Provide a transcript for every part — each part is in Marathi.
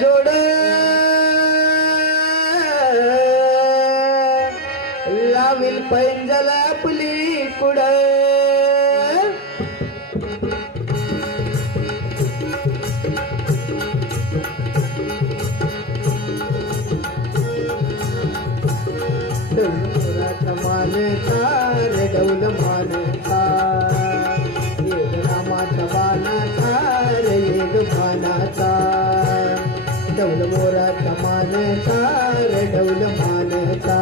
जोड लावील पैंजल आपली कुड मानता रे डौल मानता एक रामाचा बाणाचा रे एक भानाचा डौल मोराचा मानता रे डौल मानता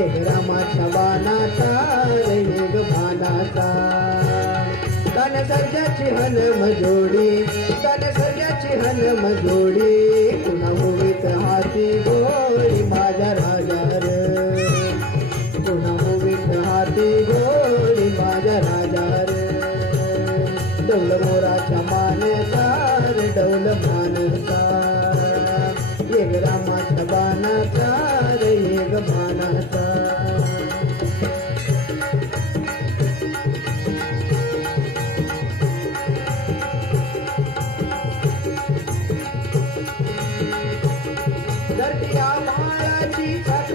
एक रामाचा बाणाचा रे एक भानाचा कान सर्जाची हनम जोडी कान सर्जाची हनम जोडी पुन्हा मुळीत हाती गोडी माझ्या राजा रे पुन्हा मुळीत हाती गोडी माझ्या राजा रे डौल मोराच्या मानता रे डौल मानता एक रामाच्या बाणाचा रे एक बाणाचा धरतीया माळाची छाक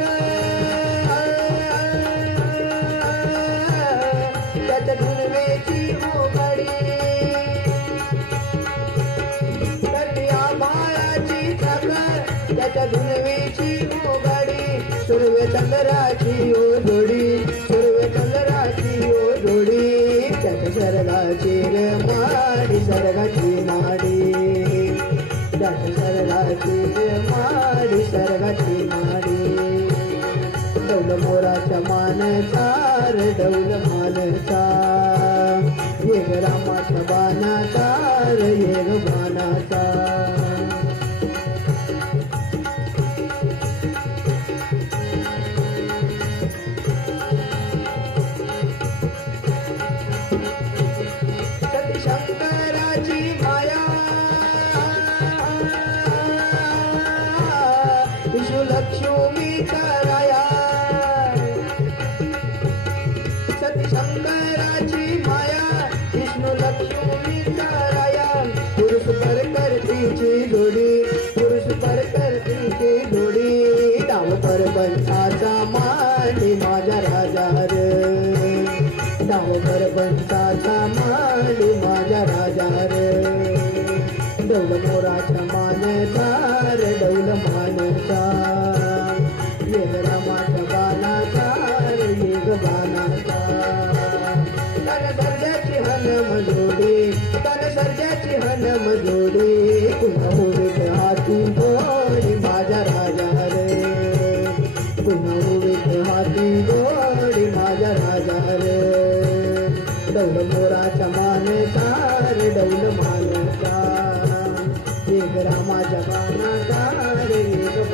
त्याच्या धुनवेची मोगडी धरतीया माळाची छाक त्याच्या धुनवेची मोगडी सुरवे चंद्राची ओ जोडी सुरवे चंद्राची ओ जोडी त्याच्या सरगाची रे माडी सरगाची माडी त्याच्या सरगाची रे माडी सरगाची माडी डौल मोराच्या मानचा रे डौल मानचा एक रामाच्या बाणाचा रे एक बाणाचा सती शंकराची माया विष्णू लक्ष्मी कराया सती शंकराची माया विष्णू लक्ष्मी कराया पुरुष पर करतीची जोडी पुरुष पर करतीची जोडी डाव पर पंचाचा मांडी माझ्या राजा रे डाव पर पंचाचा मांडी माझ्या राजा रे डौल मोराच्या मानता रे डौल मानता एक रामाच्या बाणाचा रे एक बाणाचा तन सर्जाची हनम जोडी तन सर्जाची हनम जोडी पुन्हा उभीत हाती गोडी माझ्या राजा रे पुन्हा उभीत हाती गोडी माझ्या राजा रे डौल मोराच्या मानता रे डौल मानता एक रामाच्या बाणाचा रे एक